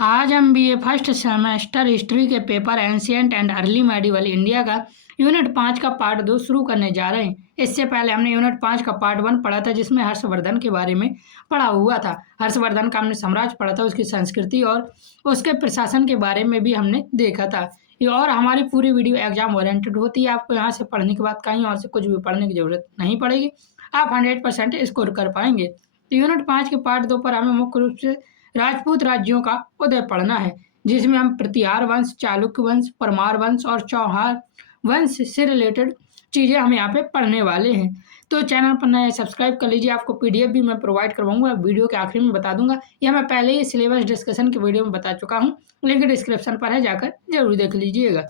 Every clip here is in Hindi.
आज हम बीए फर्स्ट सेमेस्टर हिस्ट्री के paper ancient and early medieval India का यूनिट 5 का पार्ट 2 शुरू करने जा रहे हैं। इससे पहले हमने यूनिट 5 का पार्ट 1 पढ़ा था, जिसमें हर्षवर्धन के बारे में पढ़ा हुआ था। हर्षवर्धन का हमने साम्राज्य पढ़ा था, उसकी संस्कृति और उसके प्रशासन के बारे में भी हमने देखा था। और हमारी पूरी वीडियो एग्जाम ओरिएंटेड होती है। आपको यहाँ से पढ़ने के बाद कहीं और से कुछ भी पढ़ने की जरूरत नहीं पड़ेगी। आप 100% स्कोर कर पाएंगे। तो यूनिट 5 के पार्ट 2 पर हमें मुख्य रूप से राजपूत राज्यों का उदय पढ़ना है, जिसमें हम प्रतिहार वंश, चालुक्य वंश, परमार वंश और चौहान वंश से रिलेटेड चीज़ें हम यहाँ पे पढ़ने वाले हैं। तो चैनल पर नए सब्सक्राइब कर लीजिए। आपको पीडीएफ भी मैं प्रोवाइड करवाऊंगा, वीडियो के आखिरी में बता दूंगा। यह मैं पहले ही सिलेबस डिस्कशन के वीडियो में बता चुका हूँ, लिंक डिस्क्रिप्शन पर है, जाकर जरूर देख लीजिएगा।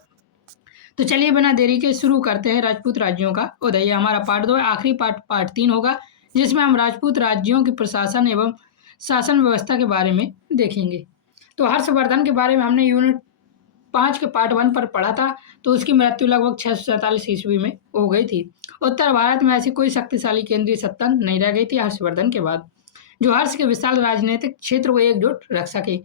तो चलिए बिना देरी के शुरू करते हैं राजपूत राज्यों का उदय। ये हमारा पार्ट 2 है। आखिरी पार्ट 3 होगा, जिसमें हम राजपूत राज्यों की प्रशासन एवं शासन व्यवस्था के बारे में देखेंगे। तो हर्षवर्धन के बारे में हमने यूनिट 5 के पार्ट 1 पर पढ़ा था। तो उसकी मृत्यु लगभग 647 ईस्वी में हो गई थी। उत्तर भारत में ऐसी कोई शक्तिशाली केंद्रीय सत्ता नहीं रह गई थी हर्षवर्धन के बाद, जो हर्ष के विशाल राजनीतिक क्षेत्र को एकजुट रख सके।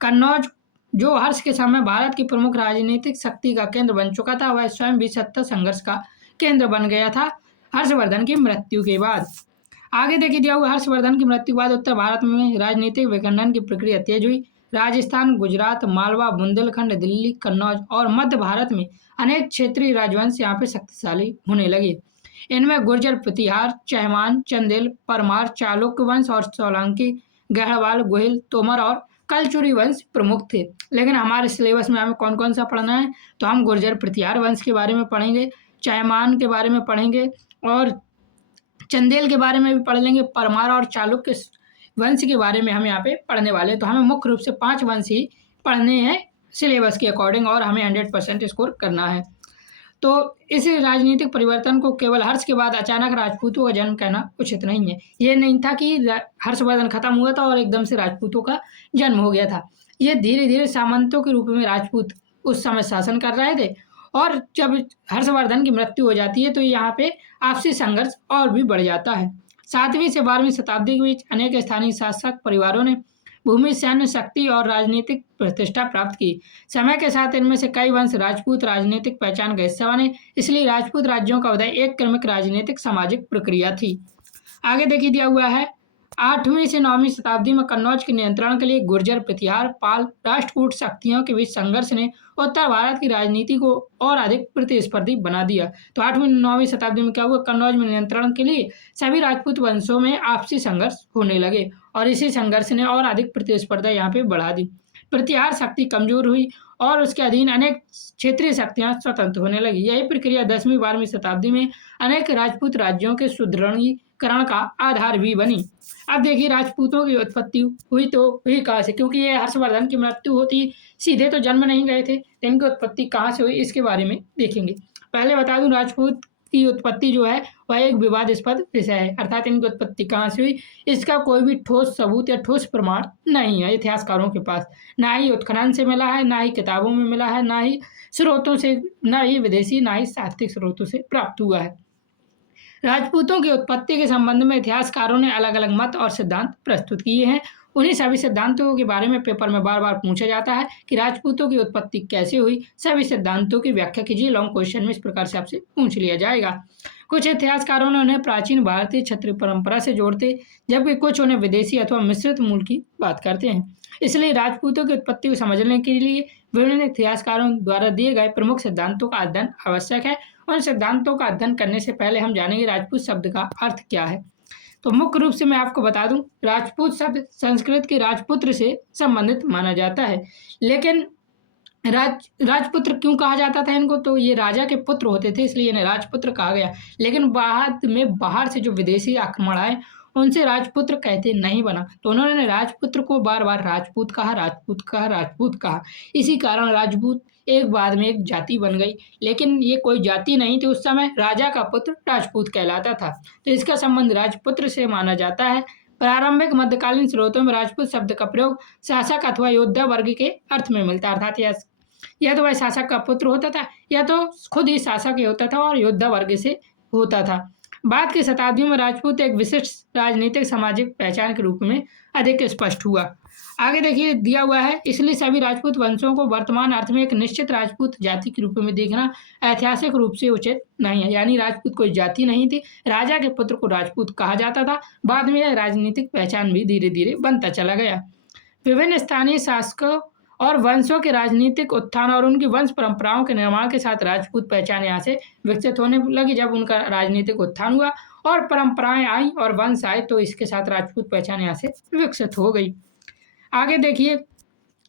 कन्नौज, जो हर्ष के समय भारत की प्रमुख राजनीतिक शक्ति का केंद्र बन चुका था, वह स्वयं भी सत्ता संघर्ष का केंद्र बन गया था हर्षवर्धन की मृत्यु के बाद। आगे देखिए दिया हुआ, हर्षवर्धन की मृत्यु के बाद उत्तर भारत में राजनीतिक विखंडन की प्रक्रिया तेज हुई। राजस्थान, गुजरात, मालवा, बुंदेलखंड, दिल्ली, कन्नौज और मध्य भारत में अनेक क्षेत्रीय राजवंश यहाँ पे शक्तिशाली होने लगे। इनमें गुर्जर, प्रतिहार, चहमान, चंदेल, परमार, चालुक्य वंश और सोलंकी, गढ़वाल, गोहिल, तोमर और कलचुरी वंश प्रमुख थे। लेकिन हमारे सिलेबस में हमें कौन कौन सा पढ़ना है, तो हम गुर्जर प्रतिहार वंश के बारे में पढ़ेंगे, चहमान के बारे में पढ़ेंगे और चंदेल के बारे में भी पढ़ लेंगे। परमार और चालुक्य वंश के बारे में हम यहाँ पे पढ़ने वाले हैं। तो हमें मुख्य रूप से 5 वंश ही पढ़ने हैं सिलेबस के अकॉर्डिंग, और हमें 100% स्कोर करना है। तो इस राजनीतिक परिवर्तन को केवल हर्ष के बाद अचानक राजपूतों का जन्म कहना उचित नहीं है। ये नहीं था कि हर्षवर्धन खत्म हुआ था और एकदम से राजपूतों का जन्म हो गया था। ये धीरे धीरे सामंतों के रूप में राजपूत उस समय शासन कर रहे थे, और जब हर्षवर्धन की मृत्यु हो जाती है तो यहाँ पे आपसी संघर्ष और भी बढ़ जाता है। 7वीं से 12वीं शताब्दी के बीच अनेक स्थानीय शासक परिवारों ने भूमि, सैन्य शक्ति और राजनीतिक प्रतिष्ठा प्राप्त की। समय के साथ इनमें से कई वंश राजपूत राजनीतिक पहचान का हिस्सा बने, इसलिए राजपूत राज्यों का उदय एक क्रमिक राजनीतिक सामाजिक प्रक्रिया थी। आगे देखिए दिया हुआ है, 8वीं से 9वीं शताब्दी में कन्नौज के नियंत्रण के लिए गुर्जर, प्रतिहार, पाल राष्ट्रकूट शक्तियों के बीच संघर्ष ने उत्तर भारत की राजनीति को और अधिक प्रतिस्पर्धी बना दिया। तो 8वीं 9वीं शताब्दी में क्या हुआ, कन्नौज में नियंत्रण के लिए सभी राजपूत वंशों में आपसी संघर्ष होने लगे, और इसी संघर्ष ने और अधिक प्रतिस्पर्धा यहाँ पे बढ़ा दी। प्रतिहार शक्ति कमजोर हुई और उसके अधीन अनेक क्षेत्रीय शक्तियां स्वतंत्र होने लगी। यही प्रक्रिया 10वीं 12वीं शताब्दी में अनेक राजपूत राज्यों के सुदृढ़ीकरण का आधार भी बनी। अब देखिए, राजपूतों की उत्पत्ति हुई तो हुई कहाँ से, क्योंकि ये हर्षवर्धन की मृत्यु होती सीधे तो जन्म नहीं गए थे, इनकी उत्पत्ति कहाँ से हुई इसके बारे में देखेंगे। पहले बता दूं, राजपूत की उत्पत्ति जो है वह एक विवादास्पद विषय है, अर्थात इनकी उत्पत्ति कहाँ से हुई इसका कोई भी ठोस सबूत या ठोस प्रमाण नहीं है इतिहासकारों के पास। ना ही उत्खनन से मिला है, ना ही किताबों में मिला है, ना ही स्रोतों से, ना ही विदेशी, ना ही साहित्यिक स्रोतों से प्राप्त हुआ है। राजपूतों की उत्पत्ति के संबंध में इतिहासकारों ने अलग अलग मत और सिद्धांत प्रस्तुत किए हैं। उन्हीं सभी सिद्धांतों के बारे में पेपर में बार बार पूछा जाता है कि राजपूतों की उत्पत्ति कैसे हुई। सभी सिद्धांतों की व्याख्या कीजिए। लॉन्ग क्वेश्चन में इस प्रकार से आपसे पूछ लिया जाएगा। कुछ इतिहासकारों ने उन्हें प्राचीन भारतीय क्षत्रिय परंपरा से जोड़ते, जबकि कुछ उन्हें विदेशी अथवा मिश्रित मूल की बात करते हैं। इसलिए राजपूतों की उत्पत्ति को समझने के लिए विभिन्न इतिहासकारों द्वारा दिए गए प्रमुख सिद्धांतों का अध्ययन आवश्यक है। उन सिद्धांतों का अध्ययन करने से पहले हम जानेंगे राजपूत शब्द का अर्थ क्या है। तो मुख्य रूप से मैं आपको बता दूं, राजपूत शब्द संस्कृत के राजपुत्र से संबंधित माना जाता है। लेकिन राजपुत्र क्यों कहा जाता था इनको, तो ये राजा के पुत्र होते थे, इसलिए इन्हें राजपुत्र कहा गया। लेकिन बाद में बाहर से जो विदेशी आक्रमण आए उनसे राजपुत्र कहते नहीं बना, तो उन्होंने राजपुत्र को बार बार राजपूत कहा, राजपूत कहा, राजपूत कहा। इसी कारण राजपूत एक बाद में एक जाति बन गई, लेकिन ये कोई जाति नहीं थी। उस समय राजा का पुत्र राजपूत कहलाता था, तो इसका संबंध राजपुत्र से माना जाता है। प्रारंभिक मध्यकालीन स्रोतों में राजपूत शब्द का प्रयोग शासक अथवा योद्धा वर्ग के अर्थ में मिलता है, अर्थात या तो वह शासक का पुत्र होता था या तो खुद ही शासक ही होता था और योद्धा वर्ग से होता था। बाद की शताब्दियों में राजपूत एक विशिष्ट राजनीतिक सामाजिक पहचान के रूप में अधिक स्पष्ट हुआ। आगे देखिए दिया हुआ है, इसलिए सभी राजपूत वंशों को वर्तमान अर्थ में एक निश्चित राजपूत जाति के रूप में देखना ऐतिहासिक रूप से उचित नहीं है। यानी राजपूत कोई जाति नहीं थी, राजा के पुत्र को राजपूत कहा जाता था। बाद में यह राजनीतिक पहचान भी धीरे धीरे बनता चला गया। विभिन्न स्थानीय शासकों और वंशों के राजनीतिक उत्थान और उनकी वंश परंपराओं के निर्माण के साथ राजपूत पहचान यहाँ से विकसित होने लगी। जब उनका राजनीतिक उत्थान हुआ और परंपराएं आई और वंश आए तो इसके साथ राजपूत पहचान यहाँ से विकसित हो गई। आगे देखिए,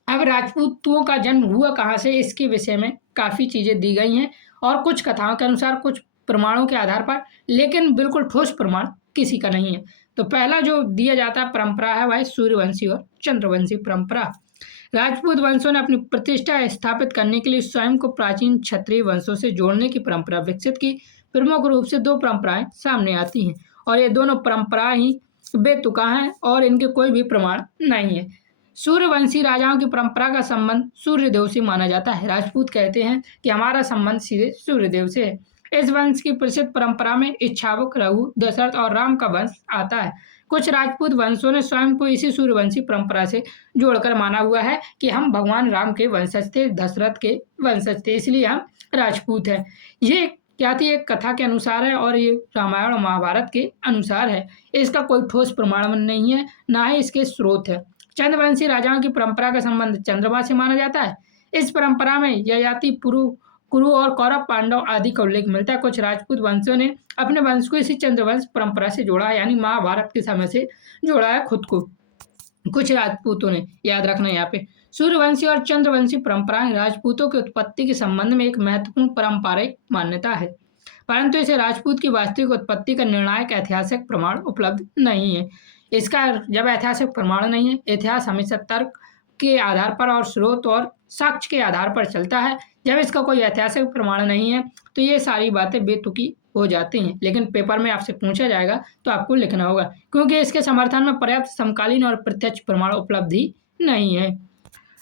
अब राजपूतों का जन्म हुआ कहाँ से, इसके विषय में काफ़ी चीज़ें दी गई हैं और कुछ कथाओं के अनुसार, कुछ प्रमाणों के आधार पर, लेकिन बिल्कुल ठोस प्रमाण किसी का नहीं है। तो पहला जो दिया जाता परंपरा है वह सूर्यवंशी और चंद्रवंशी परंपरा। राजपूत वंशों ने अपनी प्रतिष्ठा स्थापित करने के लिए स्वयं को प्राचीन क्षत्रिय वंशों से जोड़ने की परंपरा विकसित की। प्रमुख रूप से दो परंपराएं सामने आती हैं और ये दोनों परंपराएं ही बेतुका हैं और इनके कोई भी प्रमाण नहीं है। सूर्यवंशी राजाओं की परंपरा का संबंध सूर्यदेव से माना जाता है। राजपूत कहते हैं कि हमारा संबंध सीधे सूर्यदेव से है। इस वंश की प्रसिद्ध परंपरा में इक्ष्वाकु, रघु, दशरथ और राम का वंश आता है। कुछ राजपूत वंशों ने स्वयं को इसी सूर्यवंशी परंपरा से जोड़कर माना हुआ है कि हम भगवान राम के वंशज थे, दशरथ के वंशज थे, इसलिए हम राजपूत हैं। ये क्या थी, एक कथा के अनुसार है और ये रामायण और महाभारत के अनुसार है। इसका कोई ठोस प्रमाण नहीं है, ना ही इसके स्रोत है। चंद्रवंशी राजाओं की परंपरा का संबंध चंद्रमा से माना जाता है। इस परंपरा में ययाति, कुरु और कौरव, पांडव आदि का उल्लेख मिलता है। कुछ राजपूत वंशों ने अपने वंश को इसी चंद्रवंश परंपरा से जोड़ा है, यानी महाभारत के समय से जोड़ा है खुद को। कुछ राजपूतों ने, याद रखना यहाँ पे, सूर्यवंशी और चंद्रवंशी परंपराएं राजपूतों की उत्पत्ति के संबंध में एक महत्वपूर्ण पारंपरिक मान्यता है, परंतु इसे राजपूत की वास्तविक उत्पत्ति का निर्णायक ऐतिहासिक प्रमाण उपलब्ध नहीं है। इसका जब ऐतिहासिक प्रमाण नहीं है, इतिहास हमेशा तर्क के आधार पर और स्रोत और साक्ष्य के आधार पर चलता है। जब इसका कोई ऐतिहासिक प्रमाण नहीं है तो ये सारी बातें बेतुकी हो जाती हैं। लेकिन पेपर में आपसे पूछा जाएगा तो आपको लिखना होगा, क्योंकि इसके समर्थन में पर्याप्त समकालीन और प्रत्यक्ष प्रमाण उपलब्ध ही नहीं है।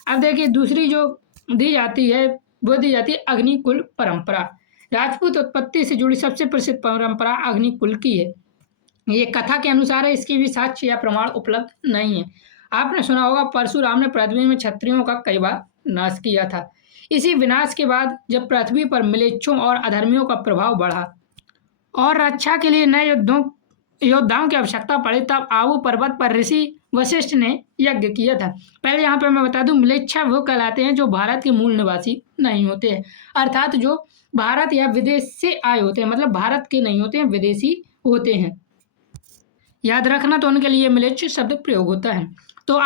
अब देखिए, दूसरी जो दी जाती है वो दी जाती है अग्निकुल परंपरा। राजपूत उत्पत्ति से जुड़ी सबसे प्रसिद्ध परंपरा अग्निकुल की है। ये कथा के अनुसार है, इसकी भी साक्ष्य या प्रमाण उपलब्ध नहीं है। आपने सुना होगा परशुराम ने पृथ्वी में क्षत्रियों का कई बार नाश किया था। इसी विनाश के बाद जब पृथ्वी पर म्लेच्छों और अधर्मियों का प्रभाव बढ़ा और रक्षा के लिए नए योद्धाओं की आवश्यकता पड़ी, तब आबू पर्वत पर ऋषि वशिष्ठ ने यज्ञ किया था। पहले यहाँ पे मैं बता दूं, म्लेच्छ वो कहलाते हैं जो भारत के मूल निवासी नहीं होते हैं, अर्थात जो भारत या विदेश से आए होते हैं, मतलब भारत के नहीं होते हैं, विदेशी होते हैं। याद रखना, तो उनके लिए म्लेच्छ शब्द प्रयोग होता है। तो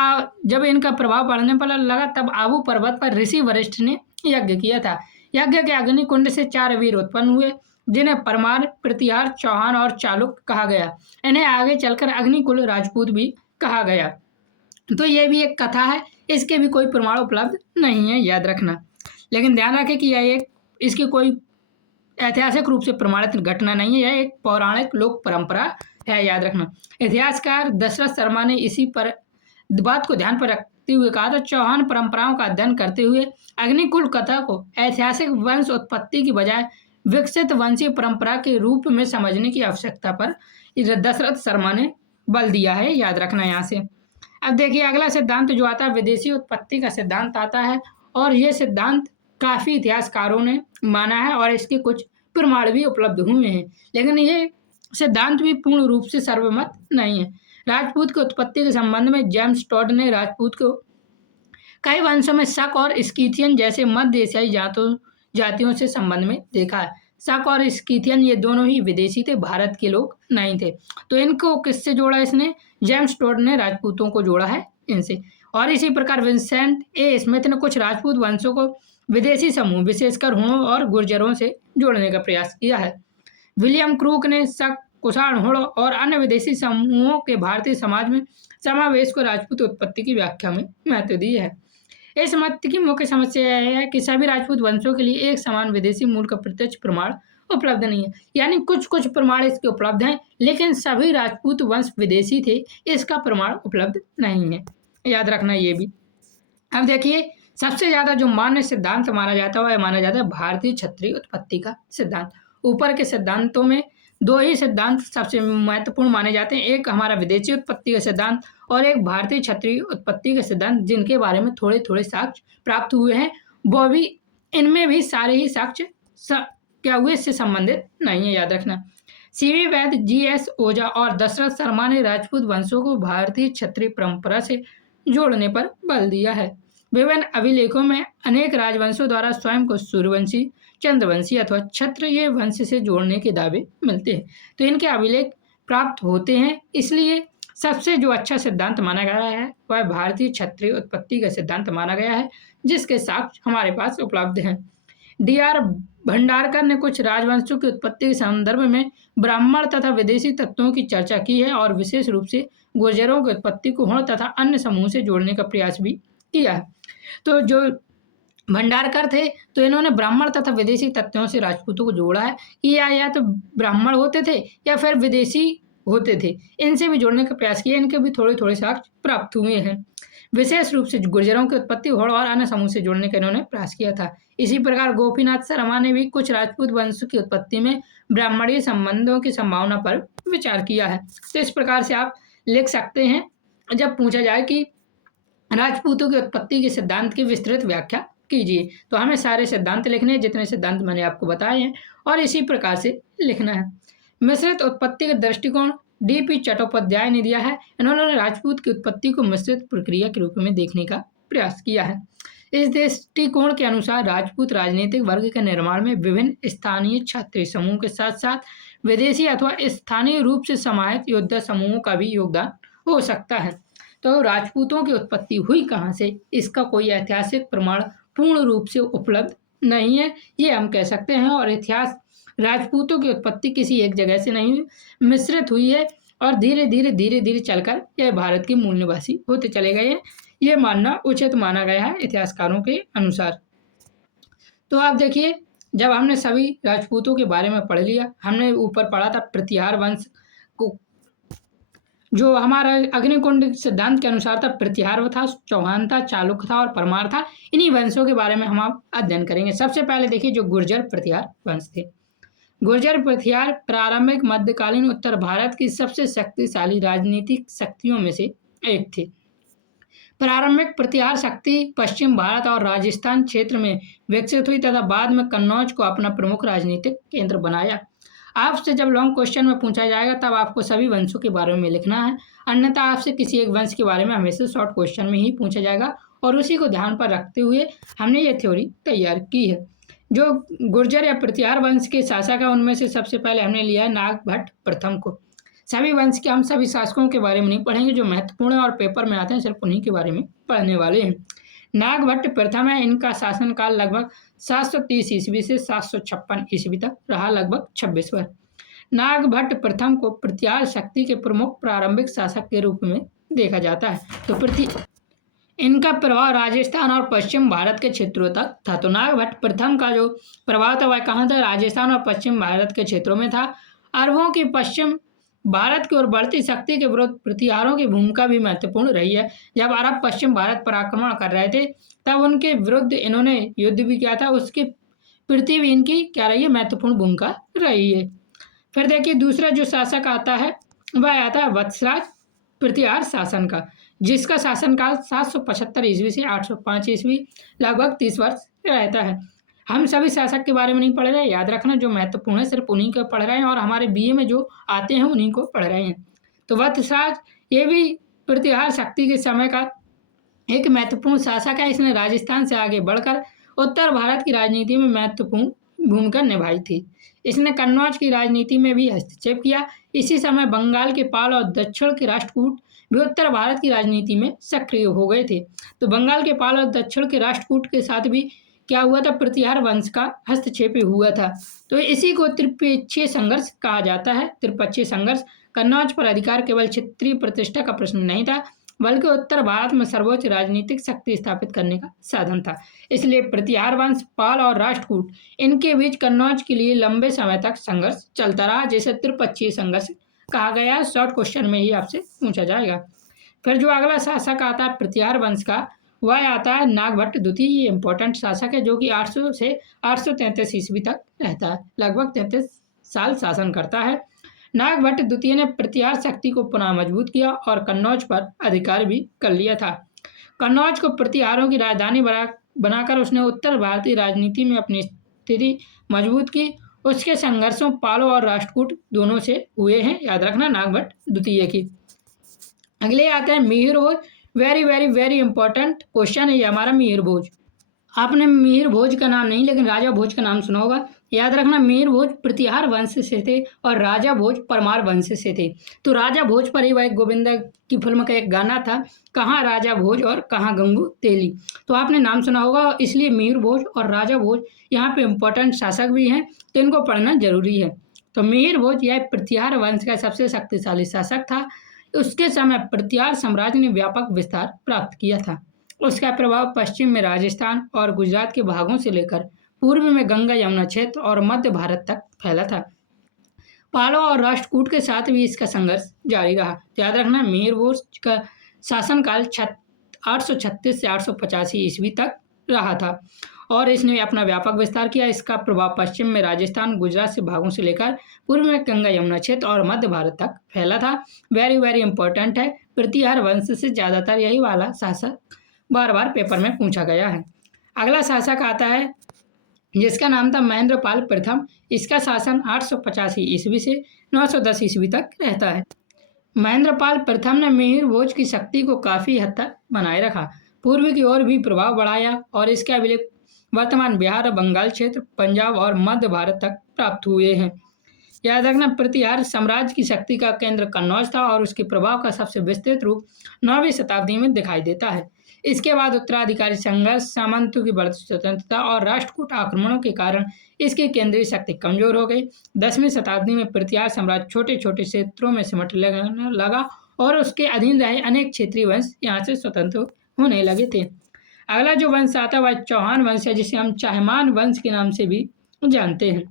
जब इनका प्रभाव बढ़ने पर लगा तब आबू पर्वत पर ऋषि वशिष्ठ ने यज्ञ किया था। यज्ञ के अग्नि कुंड से 4 वीर उत्पन्न हुए, जिन्हें परमार, प्रतिहार, चौहान और चालुक कहा गया। इन्हें आगे चलकर अग्निकुल राजपूत भी कहा गया। तो ये भी एक कथा है, इसके भी कोई प्रमाण उपलब्ध नहीं है, याद रखना। लेकिन ध्यान रखें कि यह एक, इसकी कोई ऐतिहासिक रूप से प्रमाणित घटना नहीं है, यह एक पौराणिक लोक परंपरा है, याद रखना। इतिहासकार दशरथ शर्मा ने इसी पर बात को ध्यान पर रखते हुए कहा था, चौहान परंपराओं का अध्ययन करते हुए अग्निकुल कथा को ऐतिहासिक वंश उत्पत्ति की बजाय विकसित वंशीय परंपरा के रूप में समझने की आवश्यकता पर दशरथ शर्मा ने बल दिया है, याद रखना यहाँ से। अब देखिए, अगला सिद्धांत जो आता है विदेशी उत्पत्ति का सिद्धांत आता है, और ये सिद्धांत काफ़ी इतिहासकारों ने माना है और इसके कुछ प्रमाण भी उपलब्ध हुए हैं, लेकिन ये सिद्धांत भी पूर्ण रूप से सर्वमत नहीं है। राजपूत की उत्पत्ति के संबंध में जेम्स टॉड ने राजपूत को कई वंशों में शक और स्कीथियन जैसे मध्य एशियाई जातियों से संबंध में देखा है। शक और स्कीथियन ये दोनों ही विदेशी थे, भारत के लोग नहीं थे। तो इनको किससे जोड़ा इसने? जेम्स टॉड ने राजपूतों को जोड़ा है इनसे। और इसी प्रकार विंसेंट ए स्मिथ ने कुछ राजपूत वंशों को विदेशी समूह, विशेषकर हुणों और गुर्जरों से जोड़ने का प्रयास किया है। विलियम क्रूक ने शक, कुषाण, हुण और अन्य विदेशी समूहों के भारतीय समाज में समावेश को राजपूत उत्पत्ति की व्याख्या में महत्व दी है। इस मत की मुख्य समस्या यह है कि सभी राजपूत वंशों के लिए एक समान विदेशी मूल का प्रत्यक्ष प्रमाण उपलब्ध नहीं है, यानी कुछ कुछ प्रमाण इसके उपलब्ध हैं, लेकिन सभी राजपूत वंश विदेशी थे, इसका प्रमाण उपलब्ध नहीं है, याद रखना ये भी। अब देखिए, सबसे ज़्यादा जो मान्य सिद्धांत माना जाता है वह माना जाता है भारतीय क्षत्रिय उत्पत्ति का सिद्धांत। ऊपर के सिद्धांतों में दो ही सिद्धांत सबसे महत्वपूर्ण माने जाते हैं, एक हमारा विदेशी उत्पत्ति का सिद्धांत और एक भारतीय क्षत्रिय उत्पत्ति का सिद्धांत, जिनके बारे में थोड़े थोड़े साक्ष्य प्राप्त हुए हैं। वो भी इनमें भी सारे ही साक्ष्य क्या हुए इससे संबंधित नहीं है, याद रखना। सीवी वैद्य, जीएस ओझा और दशरथ शर्मा ने राजपूत वंशों को भारतीय क्षत्रिय परंपरा से जोड़ने पर बल दिया है। विभिन्न अभिलेखों में अनेक राजवंशों द्वारा स्वयं को सूर्यवंशी, चंद्रवंशी अथवा क्षत्रिय वंश से जोड़ने के दावे मिलते हैं। तो इनके अभिलेख प्राप्त होते हैं, इसलिए सबसे जो अच्छा सिद्धांत माना गया है वह भारतीय क्षत्रिय उत्पत्ति का सिद्धांत माना गया है, जिसके साक्ष्य हमारे पास उपलब्ध हैं। डी.आर. भंडारकर ने कुछ राजवंशों की उत्पत्ति के संदर्भ में ब्राह्मण तथा विदेशी तत्वों की चर्चा की है और विशेष रूप से गुर्जरों की उत्पत्ति को हुण तथा अन्य समूह से जोड़ने का प्रयास भी किया है। तो जो भंडारकर थे, तो इन्होंने ब्राह्मण तथा विदेशी तत्वों से राजपूतों को जोड़ा है कि या तो ब्राह्मण होते थे या फिर विदेशी होते थे, इनसे भी जोड़ने का प्रयास किया। इनके भी थोड़े थोड़े साक्ष्य प्राप्त हुए हैं। विशेष रूप से गुर्जरों की उत्पत्ति होड़ और अन्य समूह से जोड़ने का इन्होंने प्रयास किया था। इसी प्रकार गोपीनाथ शर्मा ने भी कुछ राजपूत वंश की उत्पत्ति में ब्राह्मणीय संबंधों की संभावना पर विचार किया है। तो इस प्रकार से आप लिख सकते हैं जब पूछा जाए कि राजपूतों की उत्पत्ति के सिद्धांत की विस्तृत व्याख्या कीजिए, तो हमें सारे सिद्धांत लिखने हैं जितने सिद्धांत मैंने आपको बताए हैं, और इसी प्रकार से लिखना है। मिश्रित उत्पत्ति का दृष्टिकोण डी.पी. चट्टोपाध्याय ने दिया है। इन्होंने राजपूत की उत्पत्ति को मिश्रित प्रक्रिया के रूप में देखने का प्रयास किया है। इस दृष्टिकोण के अनुसार राजपूत राजनीतिक वर्ग के निर्माण में विभिन्न स्थानीय क्षत्रिय समूह के साथ साथ विदेशी अथवा स्थानीय रूप से समाहित योद्धा समूहों का भी योगदान हो सकता है। तो राजपूतों की उत्पत्ति हुई कहाँ से, इसका कोई ऐतिहासिक प्रमाण पूर्ण रूप से उपलब्ध नहीं है, ये हम कह सकते हैं। और इतिहास राजपूतों की उत्पत्ति किसी एक जगह से नहीं हुई, मिश्रित हुई है और धीरे धीरे चलकर यह भारत के मूल निवासी होते चले गए हैं। ये मानना उचित माना गया है इतिहासकारों के अनुसार। तो आप देखिए, जब हमने सभी राजपूतों के बारे में पढ़ लिया, हमने ऊपर पढ़ा था प्रतिहार वंश को, जो हमारा अग्निकुंड सिद्धांत के अनुसार था प्रतिहार था, चौहान था, चालुक्य था और परमार था। इन्हीं वंशों के बारे में हम आप अध्ययन करेंगे। सबसे पहले देखिए जो गुर्जर प्रतिहार वंश थे। गुर्जर प्रतिहार प्रारंभिक मध्यकालीन उत्तर भारत की सबसे शक्तिशाली राजनीतिक शक्तियों में से एक थी। प्रारंभिक प्रतिहार शक्ति पश्चिम भारत और राजस्थान क्षेत्र में विकसित हुई तथा बाद में कन्नौज को अपना प्रमुख राजनीतिक केंद्र बनाया। आपसे जब लॉन्ग क्वेश्चन में पूछा जाएगा तब आपको सभी वंशों के बारे में लिखना है, अन्यथा आपसे किसी एक वंश के बारे में हमेशा शॉर्ट क्वेश्चन में ही पूछा जाएगा, और उसी को ध्यान पर रखते हुए हमने ये थ्योरी तैयार की है। जो गुर्जर या प्रतिहार वंश के शासक है उनमें से सबसे पहले हमने लिया है नागभट्ट प्रथम को। सभी वंश के हम सभी शासकों के बारे में नहीं पढ़ेंगे, जो महत्वपूर्ण है और पेपर में आते हैं सिर्फ उन्हीं के बारे में पढ़ने वाले हैं। नागभट्ट प्रथम है, इनका शासनकाल लगभग 730 ईस्वी से 756 ईस्वी तक रहा, लगभग 26 वर्ष। नागभट्ट प्रथम को प्रतिहार शक्ति के प्रमुख प्रारंभिक शासक के रूप में देखा जाता है। तो इनका प्रभाव राजस्थान और पश्चिम भारत के क्षेत्रों तक था। तो नागभट्ट प्रथम का जो प्रभाव था वह कहाँ था, राजस्थान और पश्चिम भारत के क्षेत्रों में था। अरबों की पश्चिम भारत की ओर बढ़ती शक्ति के विरुद्ध प्रतिहारों की भूमिका भी महत्वपूर्ण रही है। जब अरब पश्चिम भारत पर आक्रमण कर रहे थे तब उनके विरुद्ध इन्होंने युद्ध भी किया था, उसके प्रति भी इनकी क्या रही है, महत्वपूर्ण भूमिका रही है। फिर देखिए दूसरा जो शासक आता है वह आता है वत्सराज प्रतिहार शासन का, जिसका शासनकाल 775 ईस्वी से 805 ईस्वी, लगभग 30 वर्ष रहता है। हम सभी शासक के बारे में नहीं पढ़ रहे हैं, याद रखना जो महत्वपूर्ण है सिर्फ उन्हीं को पढ़ रहे हैं, और हमारे बीए में जो आते हैं उन्हीं को पढ़ रहे हैं। तो वत्सराज ये भी प्रतिहार शक्ति के समय का एक महत्वपूर्ण शासक है। इसने राजस्थान से आगे बढ़कर उत्तर भारत की राजनीति में महत्वपूर्ण भूमिका निभाई थी। इसने कन्नौज की राजनीति में भी हस्तक्षेप किया। इसी समय बंगाल के पाल और दक्षिण के राष्ट्रकूट भी उत्तर भारत की राजनीति में सक्रिय हो गए थे। तो बंगाल के पाल और दक्षिण के राष्ट्रकूट के साथ भी क्या हुआ था, प्रतिहार वंश का हस्तक्षेप हुआ था। तो इसी को त्रिपक्षीय संघर्ष कहा जाता है। त्रिपक्षीय संघर्ष कन्नौज पर अधिकार केवल क्षेत्रीय प्रतिष्ठा का प्रश्न नहीं था, बल्कि उत्तर भारत में सर्वोच्च राजनीतिक शक्ति स्थापित करने का साधन था। इसलिए प्रतिहार वंश, पाल और राष्ट्रकूट इनके बीच कन्नौज के लिए लंबे समय तक संघर्ष चलता रहा, जिसे त्रिपक्षीय संघर्ष कहा गया। शॉर्ट क्वेश्चन में ही आपसे पूछा जाएगा। फिर जो अगला शासक आता है प्रतिहार वंश का, वह आता है नागभट्ट द्वितीय। ये इंपॉर्टेंट शासक है जो कि 800 से 833 ईस्वी तक रहता है, लगभग 33 साल शासन करता है। नागभट्ट द्वितीय ने प्रतिहार शक्ति को पुनः मजबूत किया और कन्नौज पर अधिकार भी कर लिया था। कन्नौज को प्रतिहारों की राजधानी बनाकर उसने उत्तर भारतीय राजनीति में अपनी स्थिति मजबूत की। उसके संघर्षों पालो और राष्ट्रकूट दोनों से हुए हैं, याद रखना, नागभट्ट द्वितीय की। अगले आते हैं Mihir Bhoj. Very very very important question है ये हमारा मिहिर भोज। आपने मिहिर भोज का नाम नहीं लेकिन राजा भोज का नाम सुना होगा, याद रखना। मिहिर भोज प्रतिहार वंश से थे और राजा भोज परमार वंश से थे। तो राजा भोज पर ही वह गोविंदा की फिल्म का एक गाना था, कहाँ राजा भोज और कहाँ गंगू तेली। तो आपने नाम सुना होगा, इसलिए मिहिर भोज और राजा भोज यहाँ पे इम्पोर्टेंट शासक भी हैं, तो इनको पढ़ना जरूरी है। तो मिहिर भोज यह प्रतिहार वंश का सबसे शक्तिशाली शासक था। उसके समय प्रतिहार साम्राज्य ने व्यापक विस्तार प्राप्त किया था। उसका प्रभाव पश्चिम में राजस्थान और गुजरात के भागों से लेकर पूर्व में गंगा यमुना क्षेत्र और मध्य भारत तक फैला था। पालो और राष्ट्रकूट के साथ भी इसका संघर्ष जारी रहा। तो याद रखना, मिहिर भोज का शासनकाल 836 से 885 ईस्वी तक रहा था और इसने अपना व्यापक विस्तार किया। इसका प्रभाव पश्चिम में राजस्थान गुजरात से भागों से लेकर पूर्व में गंगा यमुना क्षेत्र और मध्य भारत तक फैला था। वेरी वेरी इंपॉर्टेंट है, प्रतिहार वंश से ज़्यादातर यही वाला शासक बार बार पेपर में पूछा गया है। अगला शासक आता है जिसका नाम था महेंद्रपाल प्रथम। इसका शासन 885 ईस्वी से 910 ईस्वी तक रहता है। महेंद्रपाल प्रथम ने मिहिर भोज की शक्ति को काफ़ी हद तक बनाए रखा, पूर्व की ओर भी प्रभाव बढ़ाया और इसके अभिलेख वर्तमान बिहार और बंगाल क्षेत्र, पंजाब और मध्य भारत तक प्राप्त हुए हैं। याद रखना, प्रतिहार साम्राज्य की शक्ति का केंद्र कन्नौज था और उसके प्रभाव का सबसे विस्तृत रूप 9वीं शताब्दी में दिखाई देता है। इसके बाद उत्तराधिकारी संघर्ष, सामंतों की बढ़ती स्वतंत्रता और राष्ट्रकूट आक्रमणों के कारण इसकी केंद्रीय शक्ति कमजोर हो गई। 10वीं शताब्दी में प्रतिहार साम्राज्य छोटे छोटे क्षेत्रों में सिमट लगा और उसके अधीन रहे अनेक क्षेत्रीय वंश यहाँ से स्वतंत्र होने लगे थे। अगला जो वंश आता है वह चौहान वंश है, जिसे हम चाहमान वंश के नाम से भी जानते हैं।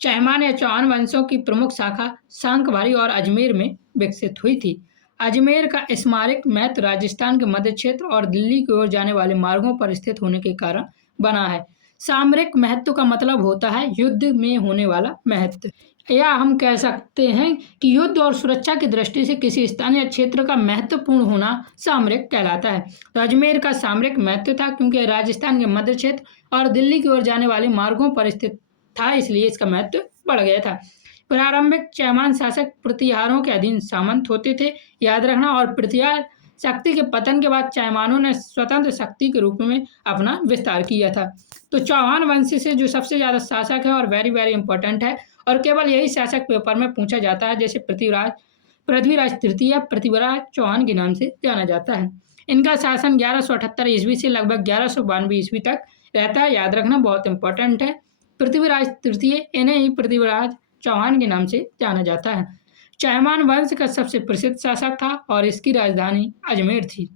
चहमान या चौहान वंशों की प्रमुख शाखा सांकभारी और अजमेर में विकसित हुई थी। अजमेर का स्मारक महत्व राजस्थान के मध्य क्षेत्र और दिल्ली की ओर जाने वाले मार्गों पर स्थित होने के कारण बना है। सामरिक महत्व का मतलब होता है युद्ध में होने वाला महत्व, या हम कह सकते हैं कि युद्ध और सुरक्षा की दृष्टि से किसी स्थान या क्षेत्र का महत्वपूर्ण होना सामरिक कहलाता है। तो अजमेर का सामरिक महत्व था क्योंकि राजस्थान के मध्य क्षेत्र और दिल्ली की ओर जाने वाले मार्गों पर स्थित था, इसलिए इसका महत्व बढ़ गया था। प्रारंभिक चहमान शासक प्रतिहारों के अधीन सामंत होते थे, याद रखना, और प्रतिहार शक्ति के पतन के बाद चहमानों ने स्वतंत्र शक्ति के रूप में अपना विस्तार किया था। तो चौहान वंश से जो सबसे ज़्यादा शासक है और वेरी वेरी इंपॉर्टेंट है और केवल यही शासक पेपर में पूछा जाता है, जैसे पृथ्वीराज तृतीय पृथ्वीराज चौहान के नाम से जाना जाता है। इनका शासन 1178 ईस्वी से लगभग 1192 ईस्वी तक रहता है, याद रखना, बहुत इंपॉर्टेंट है। पृथ्वीराज तृतीय, इन्हें ही पृथ्वीराज चौहान के नाम से जाना जाता है। चहमान वंश का सबसे प्रसिद्ध शासक था और इसकी राजधानी अजमेर थी।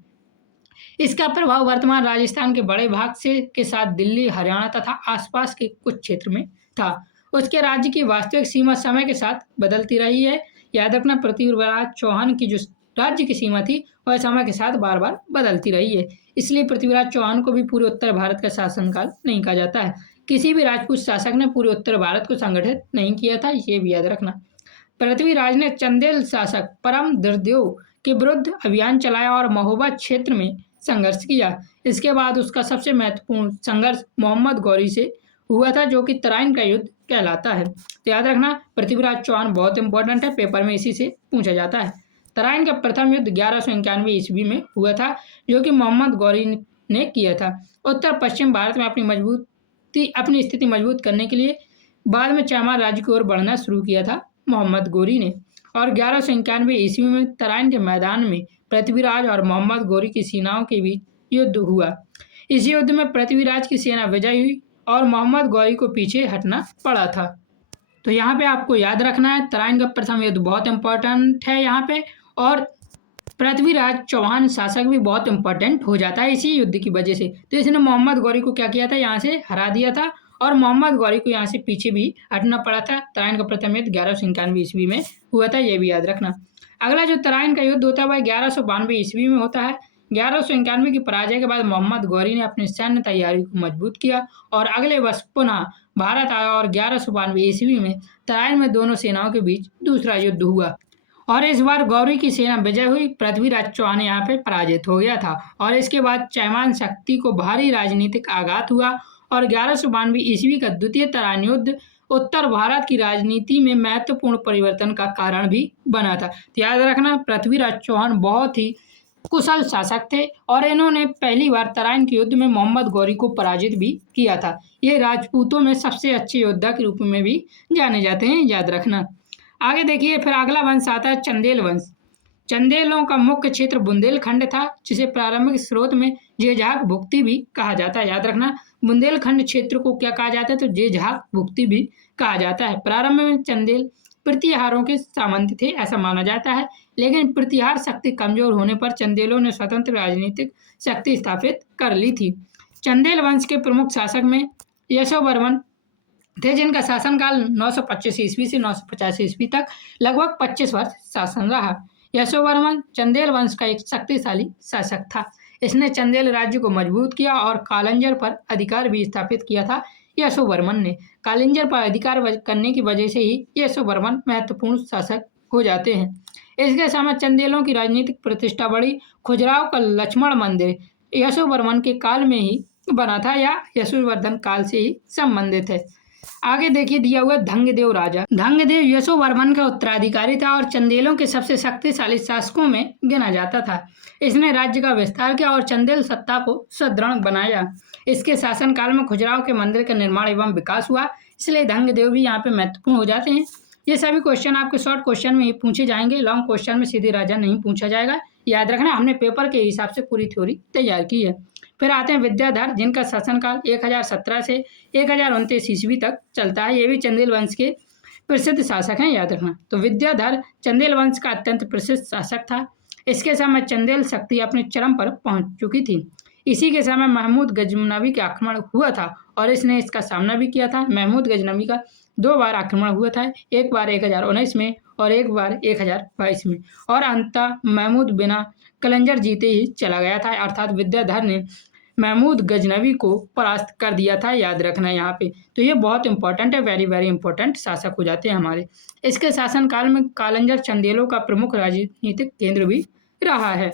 इसका प्रभाव वर्तमान राजस्थान के बड़े भाग से के साथ दिल्ली, हरियाणा तथा आसपास के कुछ क्षेत्र में था। उसके राज्य की वास्तविक सीमा समय के साथ बदलती रही है। याद रखना, पृथ्वीराज चौहान की जो राज्य की सीमा थी वह समय के साथ बार बार बदलती रही है, इसलिए पृथ्वीराज चौहान को भी पूरे उत्तर भारत का शासनकाल नहीं कहा जाता है। किसी भी राजपूत शासक ने पूरे उत्तर भारत को संगठित नहीं किया था, ये भी याद रखना। पृथ्वीराज ने चंदेल शासक परम दर्देव के विरुद्ध अभियान चलाया और महोबा क्षेत्र में संघर्ष किया। इसके बाद उसका सबसे महत्वपूर्ण संघर्ष मोहम्मद गौरी से हुआ था, जो कि तराइन का युद्ध कहलाता है। तो याद रखना, पृथ्वीराज चौहान बहुत इंपॉर्टेंट है, पेपर में इसी से पूछा जाता है। तराइन का प्रथम युद्ध 1191 ईस्वी में हुआ था, जो कि मोहम्मद गौरी ने किया था। उत्तर पश्चिम भारत में अपनी स्थिति मजबूत करने के लिए बाद में चहमान राज्य की ओर बढ़ना शुरू किया था मोहम्मद गौरी ने, और 1191 ईस्वी में तराइन के मैदान में पृथ्वीराज और मोहम्मद गौरी की सेनाओं के बीच युद्ध हुआ। इस युद्ध में पृथ्वीराज की सेना विजयी हुई और मोहम्मद गौरी को पीछे हटना पड़ा था। तो यहाँ पे आपको याद रखना है, तराइन का प्रथम युद्ध बहुत इंपॉर्टेंट है यहाँ पे, और पृथ्वीराज चौहान शासक भी बहुत इंपॉर्टेंट हो जाता है इसी युद्ध की वजह से। तो इसने मोहम्मद गौरी को क्या किया था, यहाँ से हरा दिया था और मोहम्मद गौरी को यहाँ से पीछे भी हटना पड़ा था। तराइन का प्रथम युद्ध 1191 ईस्वी में हुआ था, ये भी याद रखना। अगला जो तराइन का युद्ध होता है वह 1192 ईस्वी में होता है। 1191 की पराजय के बाद मोहम्मद गौरी ने अपनी सैन्य तैयारी को मजबूत किया और अगले वर्ष पुनः भारत आया और 1192 ईस्वी में तराइन में दोनों सेनाओं के बीच दूसरा युद्ध हुआ और इस बार गौरी की सेना विजय हुई। पृथ्वीराज चौहान यहाँ पे पराजित हो गया था और इसके बाद चैमान शक्ति को भारी राजनीतिक आघात हुआ और 1192 ईस्वी का द्वितीय तराइन युद्ध उत्तर भारत की राजनीति में महत्वपूर्ण परिवर्तन का कारण भी बना था। तो याद रखना, पृथ्वीराज चौहान बहुत ही कुशल शासक थे और इन्होंने पहली बार तराइन के युद्ध में मोहम्मद गौरी को पराजित भी किया था। ये राजपूतों में सबसे अच्छे योद्धा के रूप में भी जाने जाते हैं, याद रखना। आगे देखिए, फिर अगला वंश आता है चंदेल वंश। चंदेलों का मुख्य क्षेत्र बुंदेलखंड था, जिसे प्रारंभिक स्रोत में जेझाग भुक्ति भी कहा जाता है। याद रखना, बुंदेलखंड क्षेत्र को क्या कहा जाता है, तो जेझाग भुक्ति भी कहा जाता है। प्रारंभ में चंदेल प्रतिहारों के सामंत थे, ऐसा माना जाता है, लेकिन प्रतिहार शक्ति कमजोर होने पर चंदेलों ने स्वतंत्र राजनीतिक शक्ति स्थापित कर ली थी। चंदेल वंश के प्रमुख शासक में यशोवर्मन थे, जिनका शासनकाल 925 ईस्वी से 985 ईस्वी तक लगभग 25 वर्ष शासन रहा। यशोवर्मन चंदेल वंश का एक शक्तिशाली शासक था। इसने चंदेल राज्य को मजबूत किया और कालंजर पर अधिकार भी स्थापित किया था। यशोवर्मन ने कालिंजर पर अधिकार करने की वजह से ही यशोवर्मन महत्वपूर्ण शासक हो जाते हैं। इसके समय चंदेलों की राजनीतिक प्रतिष्ठा बढ़ी। खुजराहो का लक्ष्मण मंदिर यशोवर्मन के काल में ही बना था या यशोवर्धन काल से ही संबंधित है। आगे देखिए, दिया हुआ धंगदेव राजा। धंगदेव यशोवर्मन का उत्तराधिकारी था और चंदेलों के सबसे शक्तिशाली शासकों में गिना जाता था। इसने राज्य का विस्तार किया और चंदेल सत्ता को सुदृढ़ बनाया। इसके शासनकाल में खुजराहो के मंदिर का निर्माण एवं विकास हुआ, इसलिए धंगदेव भी यहाँ पे महत्वपूर्ण हो जाते हैं। ये सभी क्वेश्चन आपके शॉर्ट क्वेश्चन में ही पूछे जाएंगे, लॉन्ग क्वेश्चन में सीधे राजा नहीं पूछा जाएगा। याद रखना, हमने पेपर के हिसाब से पूरी थ्योरी तैयार की है। फिर आते हैं विद्याधर, जिनका शासनकाल 1017 से 1029 ईस्वी तक चलता है। ये भी चंदेल वंश के प्रसिद्ध शासक हैं, याद रखना। तो विद्याधर चंदेल वंश का अत्यंत प्रसिद्ध शासक था। इसके समय चंदेल शक्ति अपने चरम पर पहुंच चुकी थी। इसी के समय महमूद गजनवी का आक्रमण हुआ था और इसने इसका सामना भी किया था। महमूद गजनवी का 2 बार आक्रमण हुआ था, एक बार 1019 में और एक बार 1022 में, और अंततः महमूद बिना कलंजर जीते ही चला गया था। अर्थात विद्याधर ने महमूद गजनवी को परास्त कर दिया था, याद रखना यहाँ पे। तो ये बहुत इंपॉर्टेंट है, वेरी वेरी इंपॉर्टेंट शासक हो जाते हैं हमारे। इसके शासनकाल में कालंजर चंदेलों का प्रमुख राजनीतिक केंद्र भी रहा है।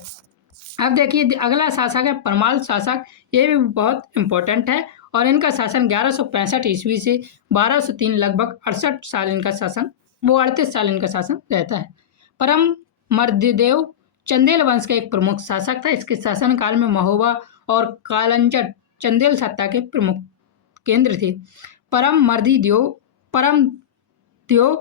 अब देखिए, अगला शासक है परमाल शासक। ये भी बहुत इंपॉर्टेंट है और इनका शासन 1165 ईस्वी से 1203, लगभग 68 साल इनका शासन, 38 साल इनका शासन रहता है। परम मर्ददेव चंदेल वंश का एक प्रमुख शासक था। इसके शासनकाल में महोबा और कालंजर चंदेल सत्ता के प्रमुख केंद्र थे। परम देव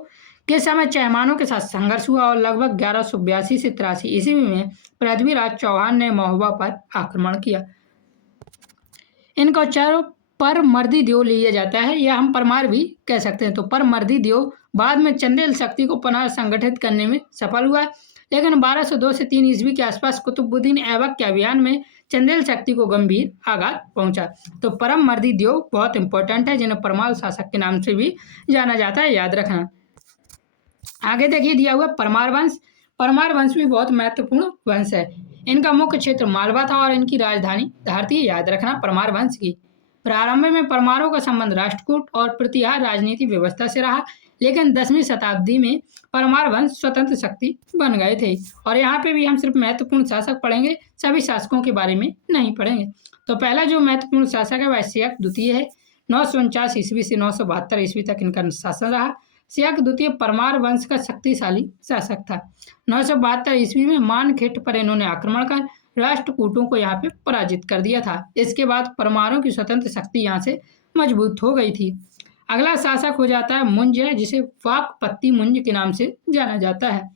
के समय चैमानों के साथ संघर्ष हुआ और लगभग 1182 से 83 ईस्वी में पृथ्वीराज चौहान ने महोबा पर आक्रमण किया। इनका उच्चारण परमर्दी देव लिया जाता है, या हम परमार भी कह सकते हैं। तो परमर्दी देव बाद में चंदेल शक्ति को पुनः संगठित करने में सफल हुआ, लेकिन 1202 से 3 ईस्वी के आसपास कुतुबुद्दीन ऐबक के अभियान में चंदेल शक्ति को गंभीर आघात पहुंचा। तो परमर्दी देव बहुत इंपॉर्टेंट है, जिन्हें परमाल शासक के नाम से भी जाना जाता है, याद रखना। आगे देखिए, दिया हुआ परमार वंश। परमार वंश भी बहुत महत्वपूर्ण वंश है। इनका मुख्य क्षेत्र मालवा था और इनकी राजधानी धार थी, याद रखना परमार वंश की। प्रारंभ में परमारों का संबंध राष्ट्रकूट और प्रतिहार राजनीति व्यवस्था से रहा, लेकिन 10वीं शताब्दी में परमार वंश स्वतंत्र शक्ति बन गए थे। और यहाँ पे भी हम सिर्फ महत्वपूर्ण शासक पढ़ेंगे, सभी शासकों के बारे में नहीं पढ़ेंगे। तो पहला जो महत्वपूर्ण शासक है वह शक द्वितीय है। 949 ईस्वी से 972 ईस्वी तक इनका शासन रहा। शक द्वितीय परमार वंश का शक्तिशाली शासक था। 972 ईस्वी में मानखेट पर इन्होंने आक्रमण कर राष्ट्रकूटों को यहाँ पे पराजित कर दिया था। इसके बाद परमारों की स्वतंत्र शक्ति यहाँ से मजबूत हो गई थी। अगला शासक हो जाता है मुंज, जिसे वाकपत्ती मुंज के नाम से जाना जाता है।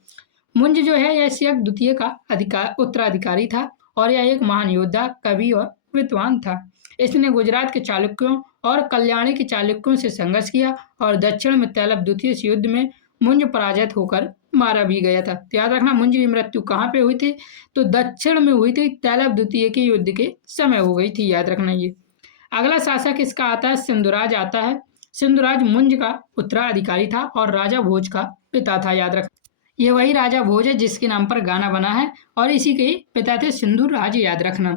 मुंज जो है यह शक द्वितीय का उत्तराधिकारी था और यह एक महान योद्धा, कवि और विद्वान था। इसने गुजरात के चालुक्यों और कल्याणी के चालुक्यों से संघर्ष किया और दक्षिण में तैलप द्वितीय युद्ध में मुंज पराजित होकर मारा भी गया था। तो याद रखना, मुंज की मृत्यु कहाँ पे हुई थी, तो दक्षिण में हुई थी, तैलप द्वितीय के युद्ध के समय हो गई थी, याद रखना ये। अगला शासक इसका आता है सिंधुराज आता है। सिंधुराज मुंज का उत्तराधिकारी था और राजा भोज का पिता था, याद रखना। ये वही राजा भोज है जिसके नाम पर गाना बना है और इसी के पिता थे सिंधुराज, याद रखना।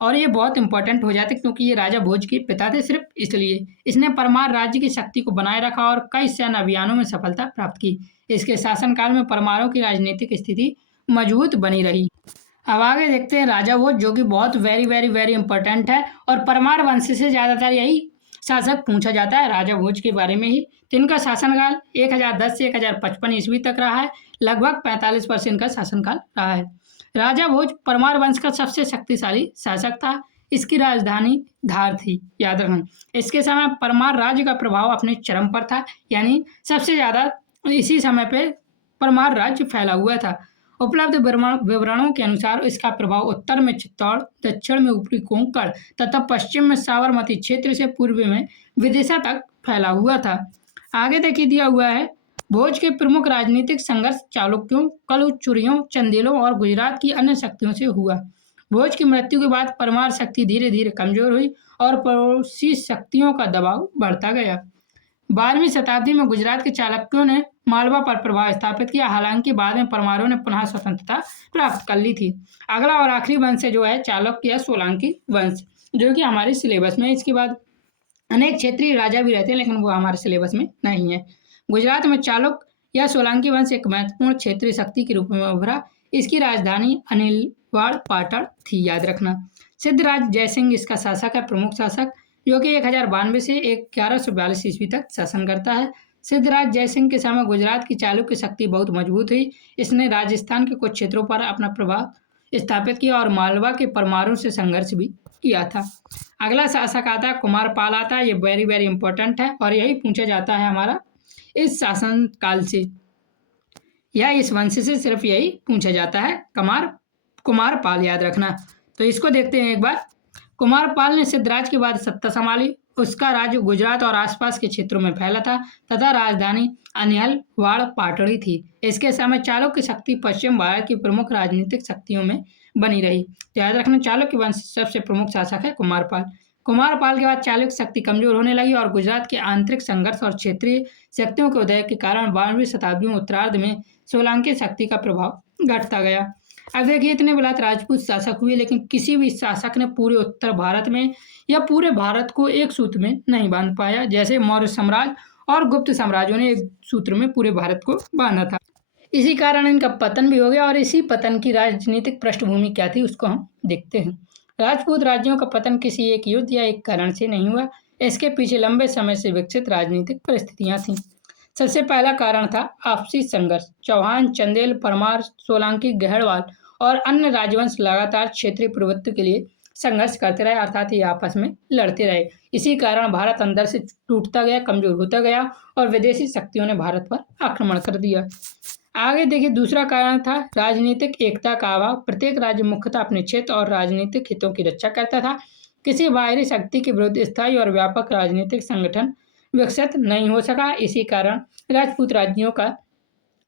और ये बहुत इंपॉर्टेंट हो जाते क्योंकि ये राजा भोज के पिता थे, सिर्फ इसलिए। इसने परमार राज्य की शक्ति को बनाए रखा और कई सैन्य अभियानों में सफलता प्राप्त की। इसके शासनकाल में परमारों की राजनीतिक स्थिति मजबूत बनी रही। अब आगे देखते हैं राजा भोज, जो कि बहुत वेरी वेरी वेरी इंपॉर्टेंट है और परमार वंश से ज़्यादातर यही शासक पूछा जाता है राजा भोज के बारे में ही। तो इनका शासनकाल 1010 से 1055 ईस्वी तक रहा है। लगभग 45% इनका शासनकाल रहा है। राजा भोज परमार वंश का सबसे शक्तिशाली शासक था। इसकी राजधानी धार थी, याद रखना। इसके समय परमार राज्य का प्रभाव अपने चरम पर था, यानी सबसे ज़्यादा इसी समय पे परमार राज्य फैला हुआ था। उपलब्ध विवरणों के अनुसार इसका प्रभाव उत्तर में चित्तौड़, दक्षिण में ऊपरी कोंकण तथा पश्चिम में साबरमती क्षेत्र से पूर्व में विदिशा तक फैला हुआ था। आगे देखिए दिया हुआ है, भोज के प्रमुख राजनीतिक संघर्ष चालुक्यों, कलुचुरियों, चंदेलों और गुजरात की अन्य शक्तियों से हुआ। भोज की मृत्यु के बाद परमार शक्ति धीरे धीरे कमजोर हुई और पड़ोसी शक्तियों का दबाव बढ़ता गया। 12वीं शताब्दी में गुजरात के चालुक्यों ने मालवा पर प्रभाव स्थापित किया। हालांकि बाद में परमारों ने पुनः स्वतंत्रता प्राप्त कर ली थी। अगला और आखिरी वंश जो है चालुक्य या सोलंकी वंश, जो कि हमारे सिलेबस में। इसके बाद अनेक क्षेत्रीय राजा भी रहते हैं, लेकिन वो हमारे सिलेबस में नहीं है। गुजरात में चालुक्य या सोलंकी वंश एक महत्वपूर्ण क्षेत्रीय शक्ति के रूप में उभरा। इसकी राजधानी अनिलवाड़ पाटन थी, याद रखना। सिद्धराज जयसिंह इसका शासक है, प्रमुख शासक, जो कि 1092 से 1142 ईस्वी तक शासन करता है। सिद्धराज जयसिंह के समय गुजरात की चालुक्य शक्ति बहुत मजबूत हुई। इसने राजस्थान के कुछ क्षेत्रों पर अपना प्रभाव स्थापित किया और मालवा के परमारों से संघर्ष भी किया था। अगला शासक आता है कुमारपाल आता है। ये वेरी वेरी इंपॉर्टेंट है और यही पूछा जाता है हमारा इस शासन काल से, या इस वंश से सिर्फ यही पूछा जाता है, कुमारपाल, याद रखना। तो इसको देखते हैं एक बार। कुमारपाल ने सिद्धराज के बाद सत्ता संभाली। उसका राज्य गुजरात और आसपास के क्षेत्रों में फैला था तथा राजधानी अनिलवाड़ पाटड़ी थी। इसके समय चालुक्य शक्ति पश्चिम भारत की प्रमुख राजनीतिक शक्तियों में बनी रही। याद रखना, चालुक्य वंश सबसे प्रमुख शासक है कुमारपाल। कुमारपाल के बाद चालुक्य शक्ति कमजोर होने लगी और गुजरात के आंतरिक संघर्ष और क्षेत्रीय शक्तियों के उदय के कारण 12वीं शताब्दी में उत्तरार्ध में सोलंकी शक्ति का प्रभाव घटता गया। अब देखिए, इतने बलात् राजपूत शासक हुए, लेकिन किसी भी शासक ने पूरे उत्तर भारत में या पूरे भारत को एक सूत्र में नहीं बांध पाया, जैसे मौर्य साम्राज्य और गुप्त साम्राज्यों ने एक सूत्र में पूरे भारत को बांधा था। इसी कारण इनका पतन भी हो गया और इसी पतन की राजनीतिक पृष्ठभूमि क्या थी उसको हम देखते हैं। राजपूत राज्यों का पतन किसी एक युद्ध या एक कारण से नहीं हुआ। इसके पीछे लंबे समय से विकसित राजनीतिक परिस्थितियां थीं। सबसे पहला कारण था आपसी संघर्ष। चौहान, चंदेल, परमार, सोलंकी, गहरवाल और अन्य राजवंश लगातार क्षेत्रीय प्रभुत्व के लिए संघर्ष करते रहे, अर्थात ये आपस में लड़ते रहे। इसी कारण भारत अंदर से टूटता गया, कमजोर होता गया और विदेशी शक्तियों ने भारत पर आक्रमण कर दिया। आगे देखिए, दूसरा कारण था राजनीतिक एकता का अभाव। प्रत्येक राज्य मुख्यतः अपने क्षेत्र और राजनीतिक हितों की रक्षा करता था। किसी बाहरी शक्ति के विरुद्ध स्थायी और व्यापक राजनीतिक संगठन विकसित नहीं हो सका। इसी कारण राजपूत राज्यों का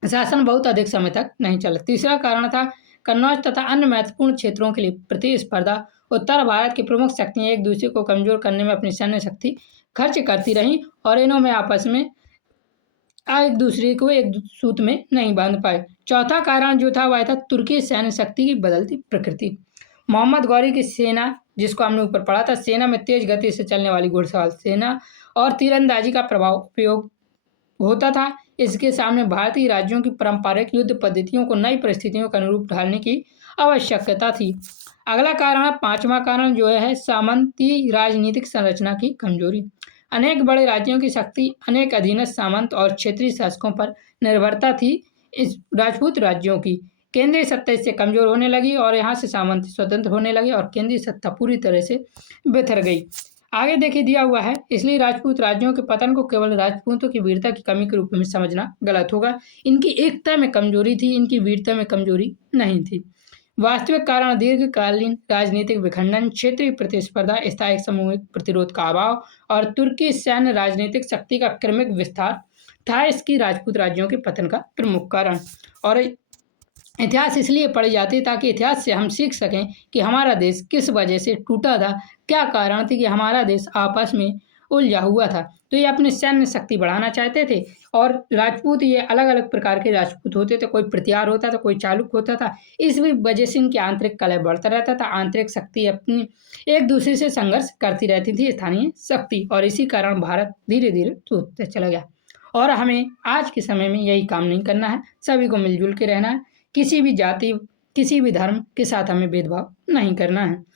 शासन बहुत अधिक समय तक नहीं चला। तीसरा कारण था कन्नौज तथा अन्य महत्वपूर्ण क्षेत्रों के लिए प्रतिस्पर्धा। उत्तर भारत की प्रमुख शक्तियां एक दूसरे को कमजोर करने में अपनी सैन्य शक्ति खर्च करती रहीं और इन्होंने आपस में एक दूसरे को एक सूत्र में नहीं बांध पाए। चौथा कारण जो था वह था तुर्की सैन्य शक्ति की बदलती प्रकृति। मोहम्मद गौरी की सेना, जिसको हमने ऊपर पढ़ा था, सेना में तेज गति से चलने वाली घुड़सवार सेना और तीरंदाजी का प्रभाव उपयोग होता था। इसके सामने भारतीय राज्यों की पारंपरिक युद्ध पद्धतियों को नई परिस्थितियों के अनुरूप ढालने की आवश्यकता थी। अगला कारण, पांचवा कारण जो है सामंती राजनीतिक संरचना की कमजोरी। अनेक बड़े राज्यों की शक्ति अनेक अधीनस्थ सामंत और क्षेत्रीय शासकों पर निर्भरता थी। इस राजपूत राज्यों की केंद्रीय सत्ता इससे कमजोर होने लगी और यहाँ से सामंत स्वतंत्र होने लगे और केंद्रीय सत्ता पूरी तरह से बिखर गई। आगे देखिए दिया हुआ है, इसलिए राजपूत राज्यों के पतन को केवल राजपूतों की वीरता की कमी के रूप में समझना गलत होगा। इनकी एकता में कमजोरी थी, इनकी वीरता में कमजोरी नहीं थी। वास्तविक कारण दीर्घकालीन राजनीतिक विखंडन, क्षेत्रीय प्रतिस्पर्धा, स्थायी सामूहिक प्रतिरोध का अभाव और तुर्की सैन्य राजनीतिक शक्ति का क्रमिक विस्तार था इसकी राजपूत राज्यों के पतन का प्रमुख कारण। और इतिहास इसलिए पढ़ी जाती है ताकि इतिहास से हम सीख सकें कि हमारा देश किस वजह से टूटा था, क्या कारण थी कि हमारा देश आपस में उलझा हुआ था। तो ये अपनी सैन्य शक्ति बढ़ाना चाहते थे और राजपूत ये अलग-अलग प्रकार के राजपूत होते थे, कोई प्रतिहार होता था, कोई चालुक्य होता था। इस वजह से इनकी आंतरिक कलह बढ़ता रहता था, आंतरिक शक्ति अपनी एक-दूसरे से संघर्ष करती रहती थी स्थानीय शक्ति और इसी कारण भारत धीरे-धीरे टूटता चला गया। और हमें आज के समय में यही काम नहीं करना है, सभी को मिल-जुल के रहना है, किसी भी जाति, किसी भी धर्म के साथ हमें भेदभाव नहीं करना है।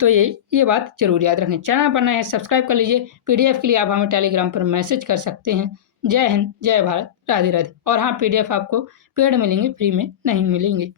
तो ये बात ज़रूर याद रखें। चैनल पर नए हैं सब्सक्राइब कर लीजिए। पीडीएफ के लिए आप हमें टेलीग्राम पर मैसेज कर सकते हैं। जय हिंद, जय भारत, राधे राधे। और हाँ, पीडीएफ आपको पेड मिलेंगे, फ्री में नहीं मिलेंगे।